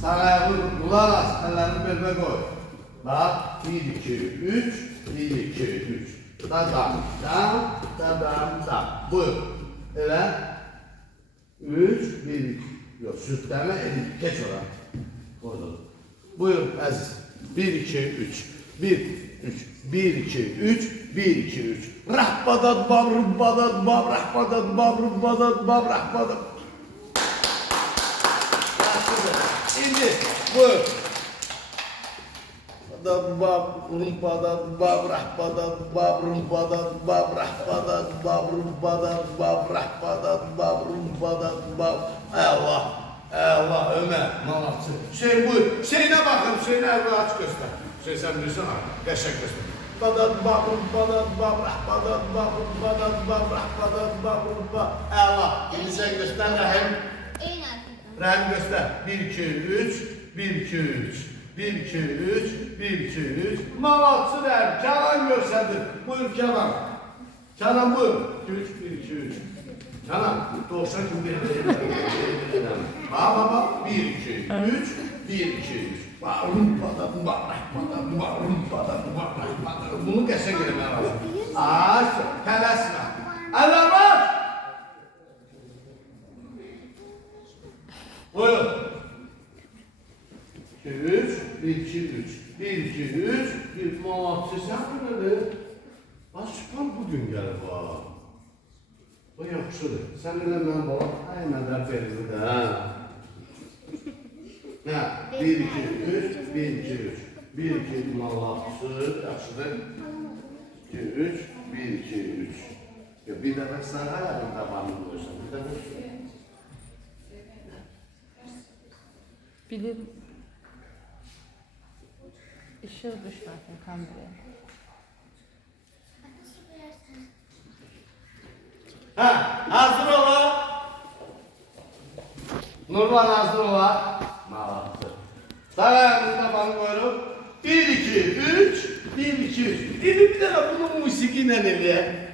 Sağ ayağını kulağın as, ellerini belime koy. Bak, 1, 2, 3, 1, 2, 3. Dadam, dam, dadam, dam. Buyur. Elə. 3, 1, yok, sütleme, geç ora. Orada. Buyur, əziz. 1, 2, 3. 1, 3. 1, 2, 3. 1, 2, 3. Rahbadan, bab, rubbadan, bab, rahbadan, bab, rubbadan, bab, rahbadan. Şimdi, buyur. Bab, rumpadan, bab, rahbadan, bab, rumpadan, bab, rahbadan, bab, rumpadan, bab, rahbadan, bab, rumpadan, bab. Allah, Allah, Ömer, malatsın. Hüseyin buyur. Hüseyin'e bakın, Hüseyin'e elini aç göster. Hüseyin sen bilirsin ha, geçek göster. Badan, bab, rumpadan, bab, rahbadan, bab, rumpadan, bab, rahbadan, bab, rumpadan. Allah, şimdi sen göster Rahim. Rahim göster. 1, 2, 3, 1, 2, 3. 1, 2, 3, 1, 2, 3. Malatsın er, Kenan gösterdir. Buyur Kenan. Kenan buyur. 2, 3, 1, 2, 3. Kenan, 90 gün bir. Bak, 1, 2, 3, 1, 2, 3. Bunu qəşəng eləmək lazım. Aç, tələsmə. Əllər var. Buyur. 3, 1, 2, 3. 1, 2, 3. Bir malatçı sən nədir? Başkan bugün gəlir var. O yaxşıdır. Sən elə mən balam, ay məndən verir də. Nə? 1, 2, 3. 1, 2, 3. 1, 2 malatçı, yaxşıdır. 2, 3. 1, 2, 3. Bir dəfə sən ayağın tabanını qoysan. Bir dəfə. Bilirim. Işığı düşməsin kameraya. Ha, hazır ola. Nurlan hazır ola. Malattı. Sağ ayağımızı tabanı koyuyoruz. 1, 2, 3. 1, 2, 3. Bir de bunun musikiyle eləyək.